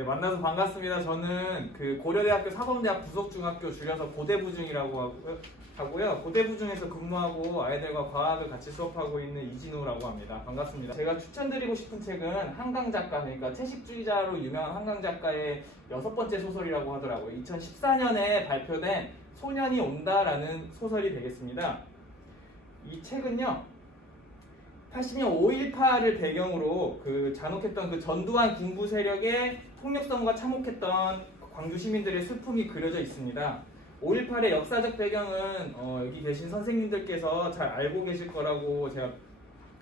네, 만나서 반갑습니다. 저는 그 고려대학교 사범대학 부속중학교 줄여서 고대부중이라고 하고요. 고대부중에서 근무하고 아이들과 과학을 같이 수업하고 있는 이진우라고 합니다. 반갑습니다. 제가 추천드리고 싶은 책은 한강 작가, 그러니까 채식주의자로 유명한 한강 작가의 6번째 소설이라고 하더라고요. 2014년에 발표된 소년이 온다라는 소설이 되겠습니다. 이 책은요, 80년 5.18을 배경으로 그 잔혹했던 그 전두환 군부 세력의 폭력성과 참혹했던 광주 시민들의 슬픔이 그려져 있습니다. 5.18의 역사적 배경은 여기 계신 선생님들께서 잘 알고 계실 거라고 제가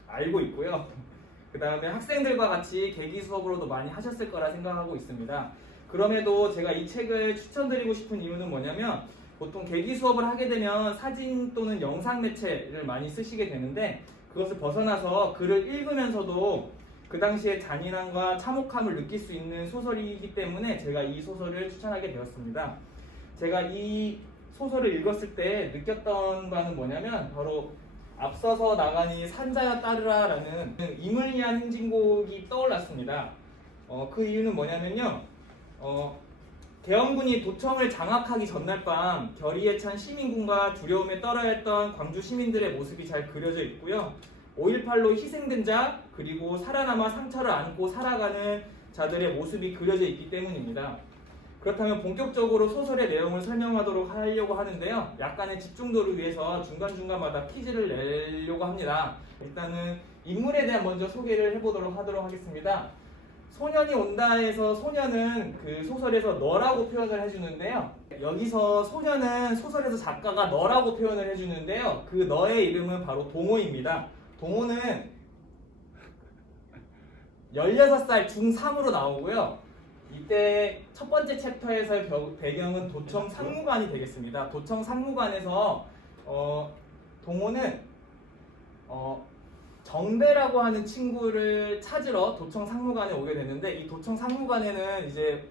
알고 있고요. 그 다음에 학생들과 같이 계기 수업으로도 많이 하셨을 거라 생각하고 있습니다. 그럼에도 제가 이 책을 추천드리고 싶은 이유는 뭐냐면, 보통 계기 수업을 하게 되면 사진 또는 영상 매체를 많이 쓰시게 되는데, 그것을 벗어나서 글을 읽으면서도 그 당시의 잔인함과 참혹함을 느낄 수 있는 소설이기 때문에 제가 이 소설을 추천하게 되었습니다. 제가 이 소설을 읽었을 때 느꼈던 바는 뭐냐면, 바로 앞서서 나가니 산자야 따르라 라는 이물리한 행진곡이 떠올랐습니다. 그 이유는 뭐냐면요, 계엄군이 도청을 장악하기 전날 밤 결의에 찬 시민군과 두려움에 떨어했던 광주 시민들의 모습이 잘 그려져 있고요. 5.18로 희생된 자, 그리고 살아남아 상처를 안고 살아가는 자들의 모습이 그려져 있기 때문입니다. 그렇다면 본격적으로 소설의 내용을 설명하도록 하려고 하는데요. 약간의 집중도를 위해서 중간중간마다 퀴즈를 내려고 합니다. 일단은 인물에 대한 먼저 소개를 해보도록 하겠습니다. 소년이 온다에서 소년은 그 소설에서 너라고 표현을 해주는데요. 여기서 소년은 소설에서 작가가 너라고 표현을 해주는데요. 그 너의 이름은 바로 동호입니다. 동호는 16살 중3으로 나오고요. 이때 첫 번째 챕터에서의 배경은 도청 상무관이 되겠습니다. 도청 상무관에서 동호는 정대라고 하는 친구를 찾으러 도청 상무관에 오게 되는데, 이 도청 상무관에는 이제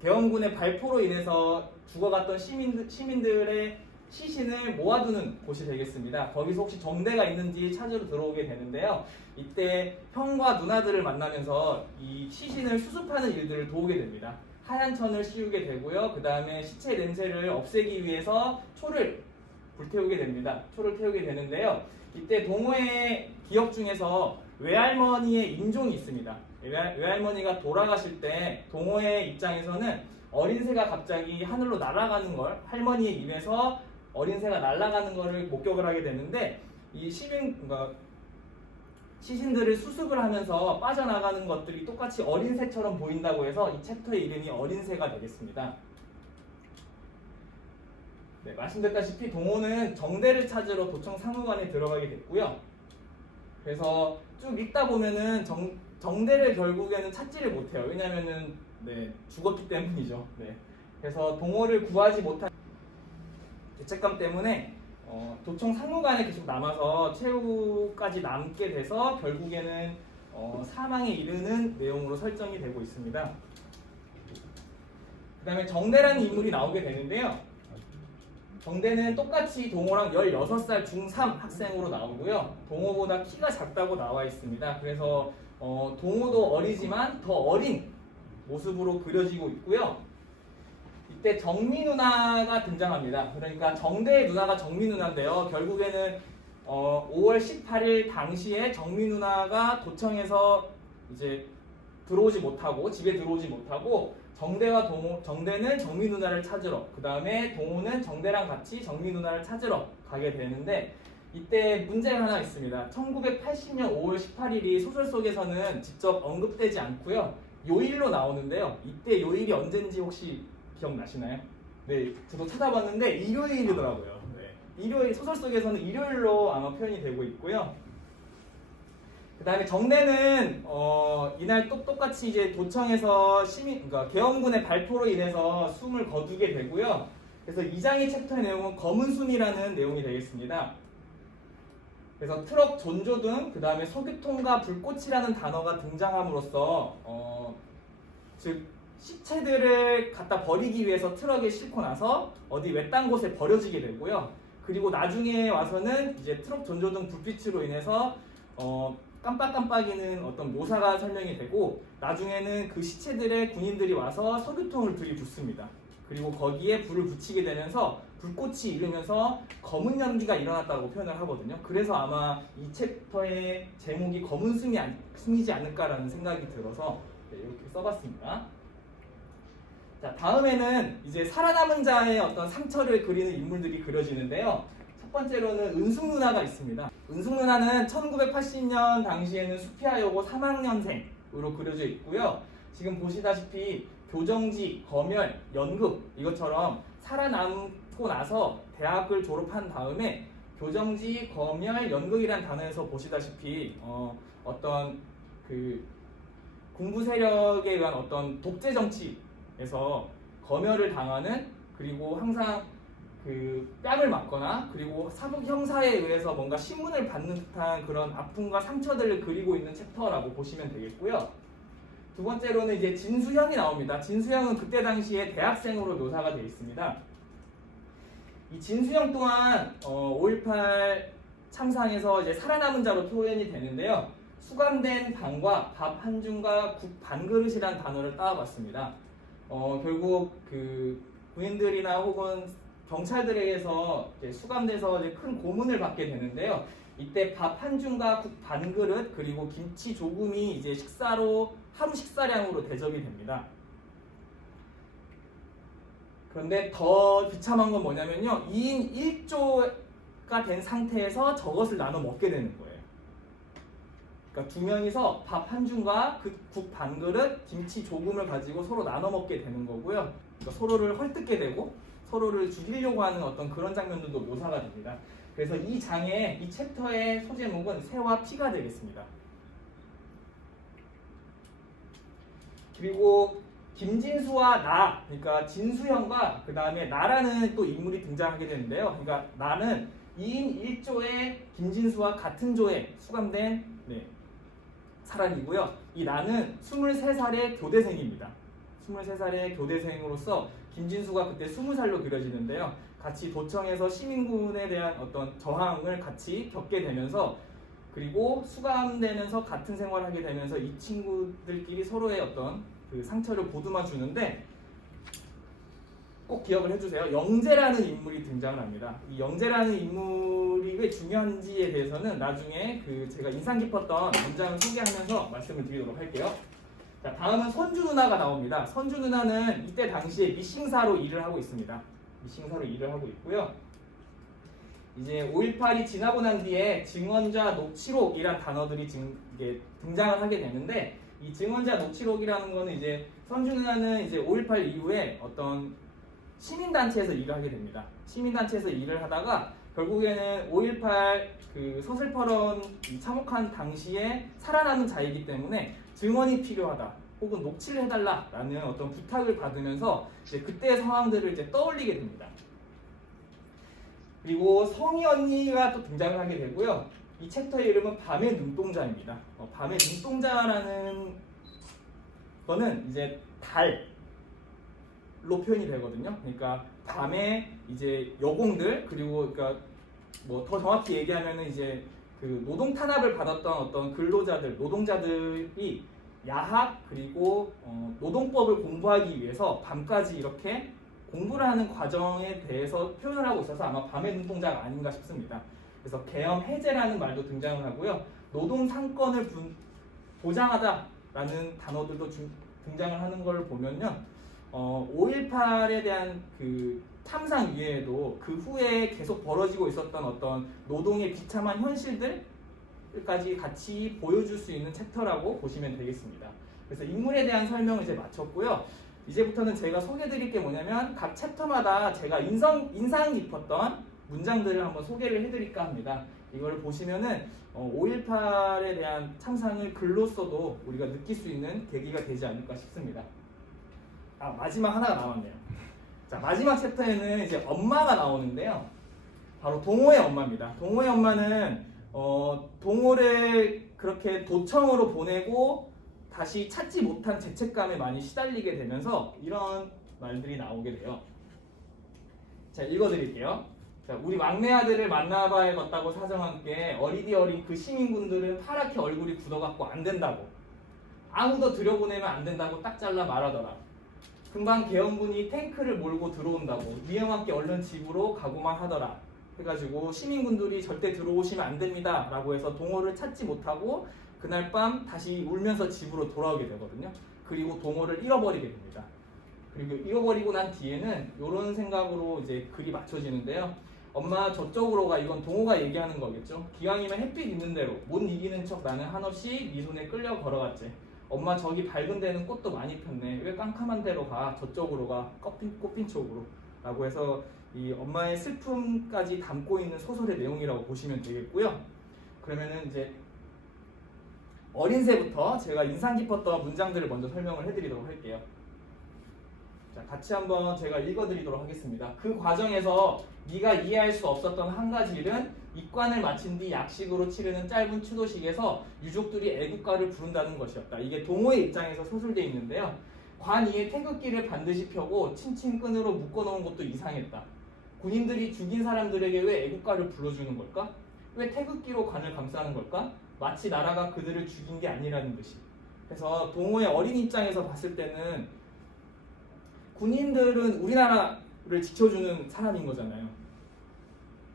계엄군의 발포로 인해서 죽어갔던 시민들의 시신을 모아두는 곳이 되겠습니다. 거기서 혹시 정대가 있는지 찾으러 들어오게 되는데요. 이때 형과 누나들을 만나면서 이 시신을 수습하는 일들을 도우게 됩니다. 하얀 천을 씌우게 되고요. 그 다음에 시체 냄새를 없애기 위해서 초를 불태우게 됩니다. 초를 태우게 되는데요. 이때 동호의 기억 중에서 외할머니의 인종이 있습니다. 외할머니가 돌아가실 때 동호의 입장에서는 어린 새가 갑자기 하늘로 날아가는 걸, 할머니의 입에서 어린 새가 날아가는 것을 목격을 하게 되는데, 이 시신들을 수습을 하면서 빠져나가는 것들이 똑같이 어린 새처럼 보인다고 해서 이 챕터의 이름이 어린 새가 되겠습니다. 네, 말씀드렸다시피 동호는 정대를 찾으러 도청 상무관에 들어가게 됐고요. 그래서 쭉 읽다 보면은 정대를 결국에는 찾지를 못해요. 왜냐면은 죽었기 때문이죠. 그래서 동호를 구하지 못한 죄책감 때문에 도청 상무관에 계속 남아서 최후까지 남게 돼서 결국에는 사망에 이르는 내용으로 설정이 되고 있습니다. 그 다음에 정대라는 인물이 나오게 되는데요. 정대는 똑같이 동호랑 16살 중3 학생으로 나오고요. 동호보다 키가 작다고 나와 있습니다. 그래서 동호도 어리지만 더 어린 모습으로 그려지고 있고요. 이때 정미 누나가 등장합니다. 그러니까 정대의 누나가 정미 누나인데요. 결국에는 5월 18일 당시에 정미 누나가 도청에서 이제 집에 들어오지 못하고 정대는 정미 누나를 찾으러, 그 다음에 동호는 정대랑 같이 정미 누나를 찾으러 가게 되는데, 이때 문제가 하나 있습니다. 1980년 5월 18일이 소설 속에서는 직접 언급되지 않고요. 요일로 나오는데요. 이때 요일이 언젠지 혹시 기억나시나요? 네, 저도 찾아봤는데 일요일이더라고요. 일요일, 소설 속에서는 일요일로 아마 표현이 되고 있고요. 그 다음에 정대는 이날 똑같이 이제 도청에서 그러니까 계엄군의 발포로 인해서 숨을 거두게 되고요. 그래서 2장의 챕터의 내용은 검은 숨이라는 내용이 되겠습니다. 그래서 트럭 존조등, 그 다음에 소규통과 불꽃이라는 단어가 등장함으로써 즉 시체들을 갖다 버리기 위해서 트럭에 싣고 나서 어디 외딴 곳에 버려지게 되고요. 그리고 나중에 와서는 이제 트럭 전조등 불빛으로 인해서 깜빡깜빡이는 어떤 묘사가 설명이 되고 나중에는 그 시체들의 군인들이 와서 석유통을 들이붓습니다. 그리고 거기에 불을 붙이게 되면서 불꽃이 일으면서 검은 연기가 일어났다고 표현을 하거든요. 그래서 아마 이 챕터의 제목이 검은 숨이지 않을까라는 생각이 들어서 이렇게 써봤습니다. 자, 다음에는 이제 살아남은 자의 어떤 상처를 그리는 인물들이 그려지는데요. 첫 번째로는 은숙 누나가 있습니다. 은숙 누나는 1980년 당시에는 수피하여고 3학년생으로 그려져 있고요. 지금 보시다시피 교정지, 검열, 연극 이것처럼 살아남고 나서 대학을 졸업한 다음에 교정지, 검열, 연극이란 단어에서 보시다시피 어떤 그 군부 세력에 의한 어떤 독재 정치에서 검열을 당하는, 그리고 항상 그 뺨을 맞거나 그리고 사복 형사에 의해서 뭔가 신문을 받는 듯한 그런 아픔과 상처들을 그리고 있는 챕터라고 보시면 되겠고요. 두 번째로는 이제 진수형이 나옵니다. 진수형은 그때 당시에 대학생으로 묘사가 되어 있습니다. 이 진수형 또한 5.18 참상에서 이제 살아남은 자로 표현이 되는데요. 수감된 방과 밥 한 줌과 국 반 그릇이라는 단어를 따와봤습니다. 결국 그 군인들이나 혹은 경찰들에게서 이제 수감돼서 이제 큰 고문을 받게 되는데요. 이때 밥 한 줌과 국 반 그릇 그리고 김치 조금이 이제 식사로 하루 식사량으로 대접이 됩니다. 그런데 더 비참한 건 뭐냐면요. 2인 1조가 된 상태에서 저것을 나눠 먹게 되는 거예요. 그러니까 두 명이서 밥 한 줌과 그 국 반 그릇, 김치 조금을 가지고 서로 나눠 먹게 되는 거고요. 그러니까 서로를 헐뜯게 되고 서로를 죽이려고 하는 어떤 그런 장면들도 묘사가 됩니다. 그래서 이 장의 이 챕터의 소제목은 새와 피가 되겠습니다. 그리고 김진수와 나, 그러니까 진수형과 그 다음에 나라는 또 인물이 등장하게 되는데요. 그러니까 나는 2인 1조의 김진수와 같은 조에 수감된 사람이고요. 이 나는 23살의 교대생입니다. 23살의 교대생으로서 김진수가 그때 20살로 그려지는데요. 같이 도청에서 시민군에 대한 어떤 저항을 같이 겪게 되면서, 그리고 수감되면서 같은 생활을 하게 되면서 이 친구들끼리 서로의 어떤 그 상처를 보듬어 주는데, 꼭 기억을 해주세요. 영재라는 인물이 등장을 합니다. 이 영재라는 인물이 왜 중요한지에 대해서는 나중에 그 제가 인상 깊었던 문장을 소개하면서 말씀을 드리도록 할게요. 자, 다음은 선주 누나가 나옵니다. 선주 누나는 이때 당시에 미싱사로 일을 하고 있습니다. 미싱사로 일을 하고 있고요. 이제 5.18이 지나고 난 뒤에 증언자 녹취록이란 단어들이 이게 등장을 하게 되는데, 이 증언자 녹취록이라는 거는 이제 선주 누나는 이제 5.18 이후에 어떤 시민단체에서 일을 하게 됩니다. 시민단체에서 일을 하다가 결국에는 5.18 그 서슬퍼런이 참혹한 당시에 살아남은 자이기 때문에 증언이 필요하다, 혹은 녹취를 해달라라는 어떤 부탁을 받으면서 이제 그때의 상황들을 이제 떠올리게 됩니다. 그리고 성희 언니가 또 등장을 하게 되고요. 이 챕터의 이름은 밤의 눈동자입니다. 밤의 눈동자라는 거는 이제 달로 표현이 되거든요. 그러니까 밤에 이제 여공들, 그리고 그러니까 뭐 더 정확히 얘기하면은 이제 그 노동 탄압을 받았던 어떤 근로자들, 노동자들이 야학 그리고 노동법을 공부하기 위해서 밤까지 이렇게 공부를 하는 과정에 대해서 표현을 하고 있어서 아마 밤의 눈동자가 아닌가 싶습니다. 그래서 계엄 해제라는 말도 등장을 하고요. 노동 상권을 보장하다라는 단어들도 등장을 하는 걸 보면요. 5.18에 대한 그 참상 이외에도 그 후에 계속 벌어지고 있었던 어떤 노동의 비참한 현실들까지 같이 보여줄 수 있는 챕터라고 보시면 되겠습니다. 그래서 인물에 대한 설명을 이제 마쳤고요. 이제부터는 제가 소개해드릴 게 뭐냐면 각 챕터마다 제가 인상 깊었던 문장들을 한번 소개를 해드릴까 합니다. 이걸 보시면은 5.18에 대한 참상을 글로써도 우리가 느낄 수 있는 계기가 되지 않을까 싶습니다. 마지막 하나가 남았네요. 자, 마지막 챕터에는 이제 엄마가 나오는데요. 바로 동호의 엄마입니다. 동호의 엄마는 동호를 그렇게 도청으로 보내고 다시 찾지 못한 죄책감에 많이 시달리게 되면서 이런 말들이 나오게 돼요. 자, 읽어드릴게요. 자, 우리 막내 아들을 만나봐야겠다고 사정함께 어리디 어린 그 시민군들은 파랗게 얼굴이 굳어갖고 안 된다고, 아무도 들여보내면 안 된다고 딱 잘라 말하더라. 금방 계엄군이 탱크를 몰고 들어온다고, 위험하게 얼른 집으로 가고만 하더라. 해가지고 시민군들이 절대 들어오시면 안 됩니다 라고 해서 동호를 찾지 못하고 그날 밤 다시 울면서 집으로 돌아오게 되거든요. 그리고 동호를 잃어버리게 됩니다. 그리고 잃어버리고 난 뒤에는 이런 생각으로 이제 글이 맞춰지는데요. 엄마 저쪽으로 가, 이건 동호가 얘기하는 거겠죠. 기왕이면 햇빛 있는 대로, 못 이기는 척 나는 한없이 네 손에 끌려 걸어갔지. 엄마 저기 밝은 데는 꽃도 많이 폈네. 왜 깜깜한 데로 가? 저쪽으로 가. 꽃핀 쪽으로. 라고 해서 이 엄마의 슬픔까지 담고 있는 소설의 내용이라고 보시면 되겠고요. 그러면은 이제 어린 새부터 제가 인상 깊었던 문장들을 먼저 설명을 해드리도록 할게요. 자, 같이 한번 제가 읽어드리도록 하겠습니다. 그 과정에서 네가 이해할 수 없었던 한 가지 일은 입관을 마친 뒤 약식으로 치르는 짧은 추도식에서 유족들이 애국가를 부른다는 것이었다. 이게 동호의 입장에서 소술되어 있는데요. 관 위에 태극기를 반드시 펴고 칭칭끈으로 묶어놓은 것도 이상했다. 군인들이 죽인 사람들에게 왜 애국가를 불러주는 걸까? 왜 태극기로 관을 감싸는 걸까? 마치 나라가 그들을 죽인 게 아니라는 듯이. 그래서 동호의 어린 입장에서 봤을 때는 군인들은 우리나라를 지켜주는 사람인 거잖아요.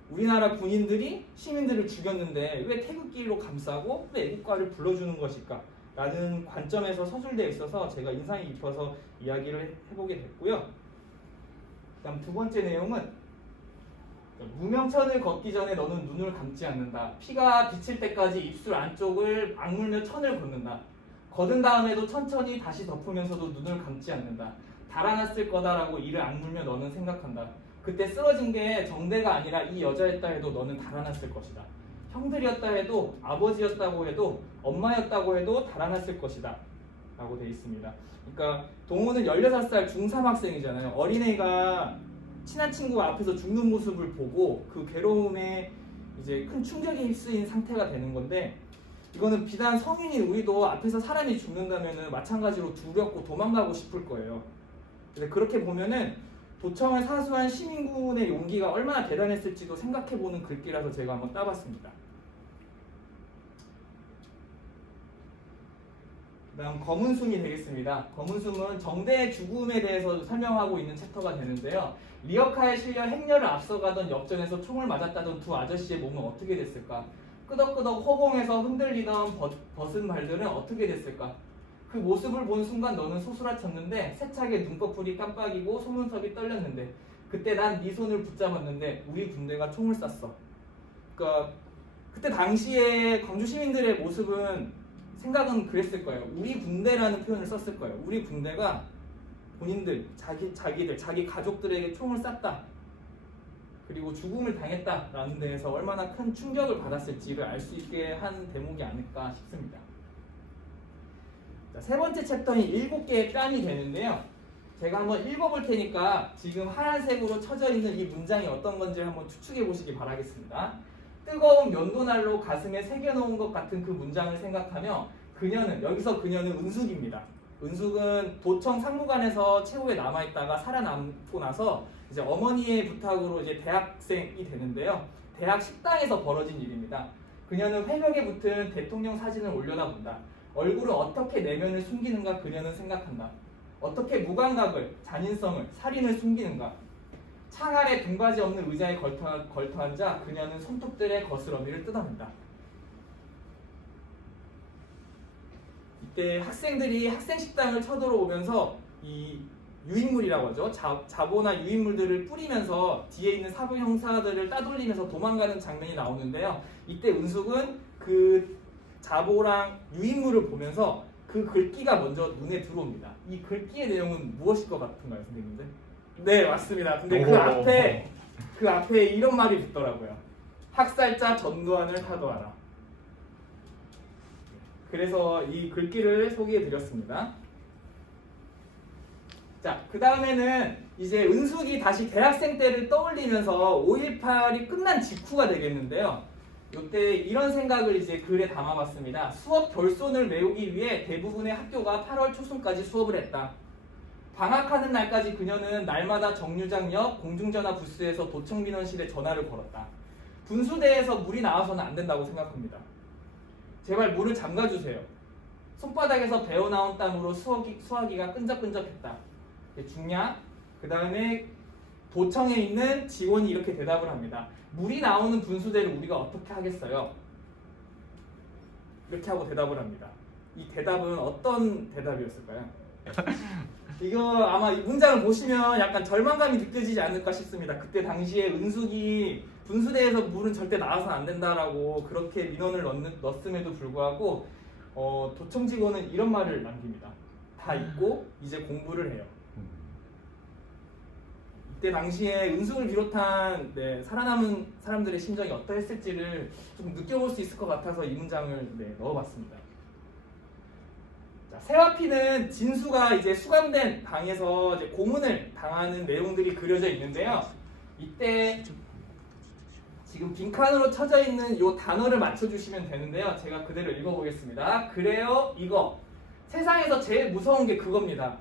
우리나라 군인들이 시민들을 죽였는데 왜 태극기로 감싸고 왜 애국가를 불러주는 것일까? 라는 관점에서 서술되어 있어서 제가 인상이 깊어서 이야기를 해보게 됐고요. 다음 두 번째 내용은 무명천을 걷기 전에 너는 눈을 감지 않는다. 피가 비칠 때까지 입술 안쪽을 악물며 천을 걷는다. 걷은 다음에도 천천히 다시 덮으면서도 눈을 감지 않는다. 달아났을 거다라고 이를 악물며 너는 생각한다. 그때 쓰러진 게 정대가 아니라 이 여자였다 해도 너는 달아났을 것이다. 형들이었다 해도, 아버지였다고 해도, 엄마였다고 해도 달아났을 것이다 라고 되어 있습니다. 그러니까 동호는 16살 중3 학생이잖아요. 어린애가 친한 친구 앞에서 죽는 모습을 보고 그 괴로움에 이제 큰 충격에 휩쓰인 상태가 되는 건데, 이거는 비단 성인인 우리도 앞에서 사람이 죽는다면 마찬가지로 두렵고 도망가고 싶을 거예요. 근데 그렇게 보면은 도청을 사수한 시민군의 용기가 얼마나 대단했을지도 생각해보는 글귀라서 제가 한번 따봤습니다. 그다음 검은숨이 되겠습니다. 검은숨은 정대의 죽음에 대해서 설명하고 있는 챕터가 되는데요. 리어카에 실려 행렬을 앞서가던 역전에서 총을 맞았다던 두 아저씨의 몸은 어떻게 됐을까? 끄덕끄덕 허공에서 흔들리던 벗은 발들은 어떻게 됐을까? 그 모습을 본 순간 너는 소스라쳤는데 세차게 눈꺼풀이 깜빡이고 속눈썹이 떨렸는데 그때 난 네 손을 붙잡았는데 우리 군대가 총을 쐈어. 그러니까 그때 당시에 광주 시민들의 모습은 생각은 그랬을 거예요. 우리 군대라는 표현을 썼을 거예요. 우리 군대가 본인들, 자기 가족들에게 총을 쐈다. 그리고 죽음을 당했다라는 데에서 얼마나 큰 충격을 받았을지를 알 수 있게 한 대목이 아닐까 싶습니다. 자, 세 번째 챕터인 7개의 뺨이 되는데요. 제가 한번 읽어볼 테니까 지금 하얀색으로 쳐져 있는 이 문장이 어떤 건지 한번 추측해 보시기 바라겠습니다. 뜨거운 면도날로 가슴에 새겨놓은 것 같은 그 문장을 생각하며 여기서 그녀는 은숙입니다. 은숙은 도청 상무관에서 최후에 남아있다가 살아남고 나서 이제 어머니의 부탁으로 이제 대학생이 되는데요. 대학 식당에서 벌어진 일입니다. 그녀는 회벽에 붙은 대통령 사진을 올려다본다. 얼굴을 어떻게 내면을 숨기는가 그녀는 생각한다. 어떻게 무감각을, 잔인성을, 살인을 숨기는가. 창 아래 등받이 없는 의자에 걸터 앉아 그녀는 손톱들의 거스러미를 뜯어낸다. 이때 학생들이 학생 식당을 쳐들어오면서 이 유인물이라고 하죠. 자보나 유인물들을 뿌리면서 뒤에 있는 사부 형사들을 따돌리면서 도망가는 장면이 나오는데요. 이때 은숙은 그 자보랑 유인물을 보면서 그 글귀가 먼저 눈에 들어옵니다. 이 글귀의 내용은 무엇일 것 같은가요, 선생님들? 네, 맞습니다. 근데 그 앞에 이런 말이 붙더라고요. 학살자 전두환을 타도하라. 그래서 이 글귀를 소개해 드렸습니다. 자, 그 다음에는 이제 은숙이 다시 대학생 때를 떠올리면서 5.18이 끝난 직후가 되겠는데요. 이때 이런 생각을 이제 글에 담아봤습니다. 수업 결손을 메우기 위해 대부분의 학교가 8월 초순까지 수업을 했다. 방학하는 날까지 그녀는 날마다 정류장역 공중전화 부스에서 도청 민원실에 전화를 걸었다. 분수대에서 물이 나와서는 안 된다고 생각합니다. 제발 물을 잠가주세요. 손바닥에서 배어나온 땀으로 수화기가 끈적끈적했다. 중량, 그 다음에 도청에 있는 직원이 이렇게 대답을 합니다. 물이 나오는 분수대를 우리가 어떻게 하겠어요? 이렇게 하고 대답을 합니다. 이 대답은 어떤 대답이었을까요? 이거 아마 이 문장을 보시면 약간 절망감이 느껴지지 않을까 싶습니다. 그때 당시에 은숙이 분수대에서 물은 절대 나와서는 안 된다라고 그렇게 민원을 넣었음에도 불구하고 도청 직원은 이런 말을 남깁니다. 다 잊고 이제 공부를 해요. 이때 당시에 은숙을 비롯한 살아남은 사람들의 심정이 어떠했을지를 좀 느껴볼 수 있을 것 같아서 이 문장을 넣어봤습니다. 자, 세화피는 진수가 이제 수감된 방에서 이제 고문을 당하는 내용들이 그려져 있는데요. 이때 지금 빈칸으로 쳐져 있는 이 단어를 맞춰주시면 되는데요. 제가 그대로 읽어보겠습니다. 그래요, 이거. 세상에서 제일 무서운 게 그겁니다.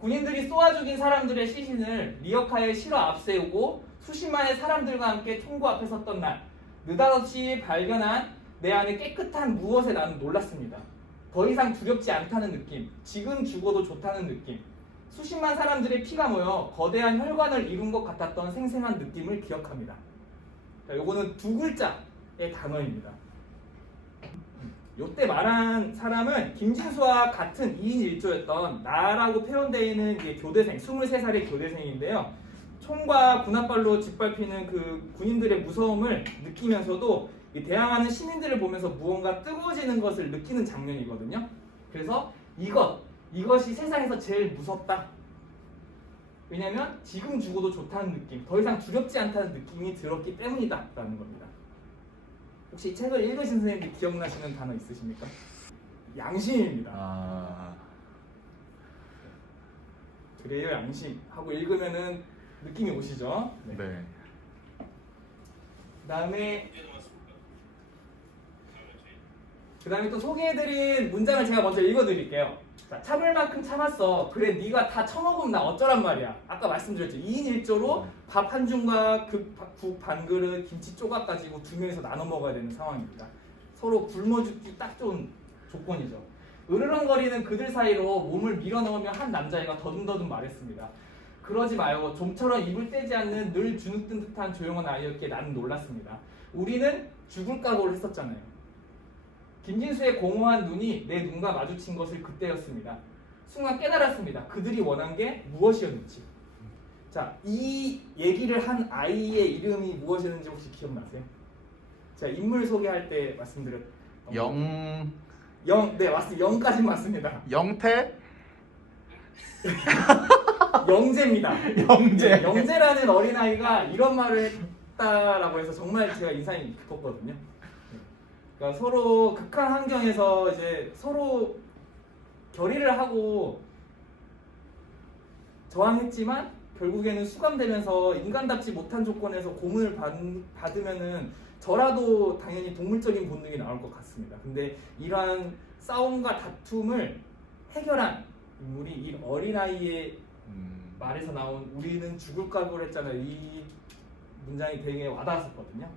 군인들이 쏘아 죽인 사람들의 시신을 리어카에 실어 앞세우고 수십만의 사람들과 함께 총구 앞에 섰던 날, 느닷없이 발견한 내 안에 깨끗한 무엇에 나는 놀랐습니다. 더 이상 두렵지 않다는 느낌, 지금 죽어도 좋다는 느낌, 수십만 사람들의 피가 모여 거대한 혈관을 이룬 것 같았던 생생한 느낌을 기억합니다. 자, 요거는 두 글자의 단어입니다. 요때 말한 사람은 김진수와 같은 2인 1조였던 나라고 표현되어 있는 교대생, 23살의 교대생인데요. 총과 군홧발로 짓밟히는 그 군인들의 무서움을 느끼면서도 대항하는 시민들을 보면서 무언가 뜨거워지는 것을 느끼는 장면이거든요. 그래서 이것이 세상에서 제일 무섭다. 왜냐하면 지금 죽어도 좋다는 느낌, 더 이상 두렵지 않다는 느낌이 들었기 때문이다 라는 겁니다. 혹시 이 책을 읽으신 선생님들 기억나시는 단어 있으십니까? 양심입니다. 그래요, 양심 하고 읽으면은 느낌이 오시죠? 네. 그다음에 또 소개해드린 문장을 제가 먼저 읽어드릴게요. 자, 참을 만큼 참았어. 그래, 네가 다 처먹으면 나 어쩌란 말이야. 아까 말씀드렸죠. 2인 1조로 밥 한 줌과 국 반 그릇, 김치 조각 가지고 두 명이서 나눠 먹어야 되는 상황입니다. 서로 굶어 죽기 딱 좋은 조건이죠. 으르렁거리는 그들 사이로 몸을 밀어넣으며 한 남자애가 더듬더듬 말했습니다. 그러지 마요. 좀처럼 입을 떼지 않는 늘 주눅든 듯한 조용한 아이였기에 나는 놀랐습니다. 우리는 죽을 각오를 했었잖아요. 김진수의 공허한 눈이 내 눈과 마주친 것을 그때였습니다. 순간 깨달았습니다. 그들이 원한 게 무엇이었는지. 자, 이 얘기를 한 아이의 이름이 무엇이었는지 혹시 기억나세요? 제가 인물 소개할 때 말씀드렸던 네, 맞습니다. 영까지 맞습니다. 영태? 영재입니다. 영재. 네, 영재라는 어린아이가 이런 말을 했다라고 해서 정말 제가 인상이 깊었거든요. 그러니까 서로 극한 환경에서 이제 서로 결의를 하고 저항했지만 결국에는 수감되면서 인간답지 못한 조건에서 고문을 받으면은 저라도 당연히 동물적인 본능이 나올 것 같습니다. 근데 이러한 싸움과 다툼을 해결한 인물이 이 어린아이의 말에서 나온 우리는 죽을 각오를 했잖아요. 이 문장이 되게 와닿았었거든요.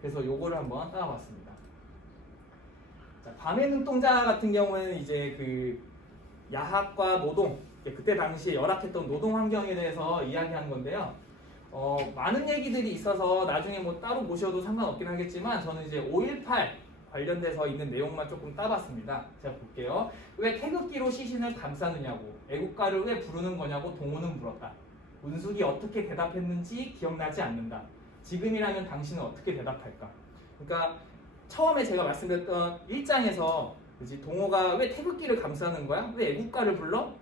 그래서 요거를 한번 따라봤습니다. 자, 밤의 눈동자 같은 경우에는 이제 그 야학과 노동, 그때 당시에 열악했던 노동 환경에 대해서 이야기한 건데요. 많은 얘기들이 있어서 나중에 뭐 따로 보셔도 상관없긴 하겠지만 저는 이제 5.18 관련돼서 있는 내용만 조금 따봤습니다. 제가 볼게요. 왜 태극기로 시신을 감싸느냐고, 애국가를 왜 부르는 거냐고 동호는 물었다. 은숙이 어떻게 대답했는지 기억나지 않는다. 지금이라면 당신은 어떻게 대답할까? 그러니까 처음에 제가 말씀드렸던 1장에서 동호가 왜 태극기를 감싸는 거야? 왜 애국가를 불러?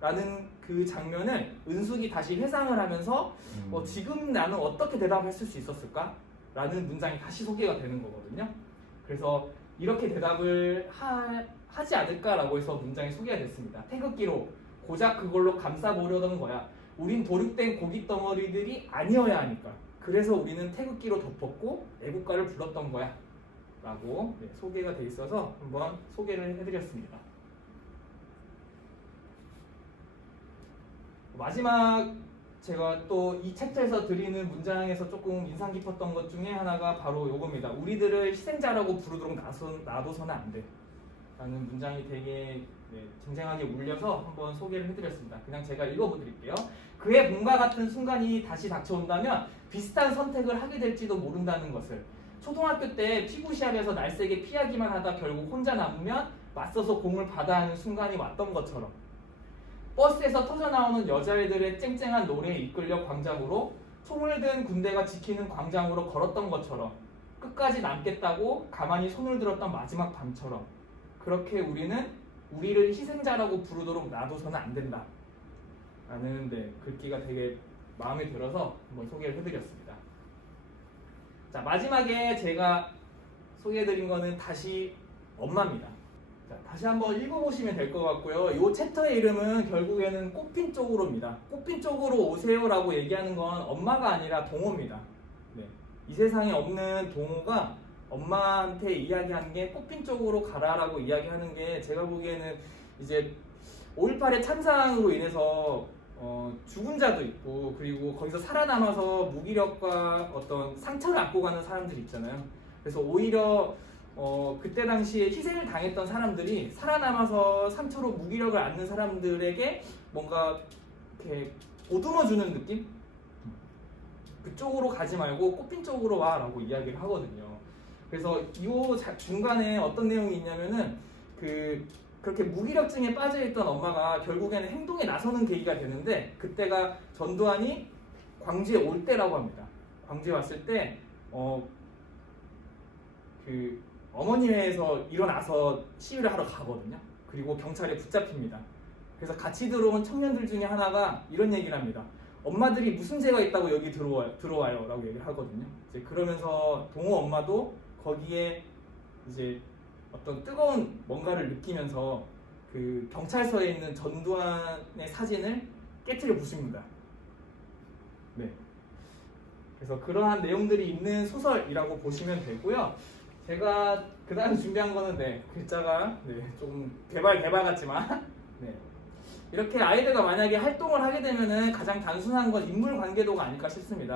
라는 그 장면을 은숙이 다시 회상을 하면서 지금 나는 어떻게 대답했을 수 있었을까? 라는 문장이 다시 소개가 되는 거거든요. 그래서 이렇게 대답을 하지 않을까라고 해서 문장이 소개가 됐습니다. 태극기로 고작 그걸로 감싸보려던 거야. 우린 도륙된 고깃 덩어리들이 아니어야 하니까. 그래서 우리는 태극기로 덮었고 애국가를 불렀던 거야. 라고 소개가 돼 있어서 한번 소개를 해드렸습니다. 마지막 제가 또 이 챕터에서 드리는 문장에서 조금 인상 깊었던 것 중에 하나가 바로 요겁니다. 우리들을 희생자라고 부르도록 놔둬서는 안 돼. 라는 문장이 되게 쟁쟁하게 울려서 한번 소개를 해드렸습니다. 그냥 제가 읽어드릴게요. 그의 봄과 같은 순간이 다시 닥쳐온다면 비슷한 선택을 하게 될지도 모른다는 것을. 초등학교 때 피구 시합에서 날쌔게 피하기만 하다 결국 혼자 남으면 맞서서 공을 받아야 하는 순간이 왔던 것처럼, 버스에서 터져나오는 여자애들의 쨍쨍한 노래에 이끌려 광장으로, 총을 든 군대가 지키는 광장으로 걸었던 것처럼, 끝까지 남겠다고 가만히 손을 들었던 마지막 밤처럼, 그렇게 우리는 우리를 희생자라고 부르도록 놔둬서는 안 된다 라는 글귀가 되게 마음에 들어서 한번 소개를 해드렸습니다. 자, 마지막에 제가 소개해드린 거는 다시 엄마입니다. 자, 다시 한번 읽어보시면 될 것 같고요. 이 챕터의 이름은 결국에는 꽃핀 쪽으로입니다. 꽃핀 쪽으로 오세요라고 얘기하는 건 엄마가 아니라 동호입니다. 네. 이 세상에 없는 동호가 엄마한테 이야기하는 게 꽃핀 쪽으로 가라라고 이야기하는 게, 제가 보기에는 이제 5.18의 참상으로 인해서 죽은 자도 있고, 그리고 거기서 살아남아서 무기력과 어떤 상처를 안고 가는 사람들이 있잖아요. 그래서 오히려 그때 당시에 희생을 당했던 사람들이 살아남아서 상처로 무기력을 앓는 사람들에게 뭔가 이렇게 보듬어주는 느낌? 그쪽으로 가지 말고 꽃핀 쪽으로 와 라고 이야기를 하거든요. 그래서 이 중간에 어떤 내용이 있냐면은 그렇게 무기력증에 빠져있던 엄마가 결국에는 행동에 나서는 계기가 되는데, 그때가 전두환이 광주에 올 때라고 합니다. 광주에 왔을 때 어머니회에서 일어나서 시위를 하러 가거든요. 그리고 경찰에 붙잡힙니다. 그래서 같이 들어온 청년들 중에 하나가 이런 얘기를 합니다. 엄마들이 무슨 죄가 있다고 여기 들어와요 라고 얘기를 하거든요. 이제 그러면서 동호 엄마도 거기에 이제 어떤 뜨거운 뭔가를 느끼면서 그 경찰서에 있는 전두환의 사진을 깨트려 부숩니다. 네. 그래서 그러한 내용들이 있는 소설이라고 보시면 되고요. 제가 그 다음 준비한 거는 글자가 조금 개발 같지만 이렇게 아이들과 만약에 활동을 하게 되면은 가장 단순한 건 인물 관계도가 아닐까 싶습니다.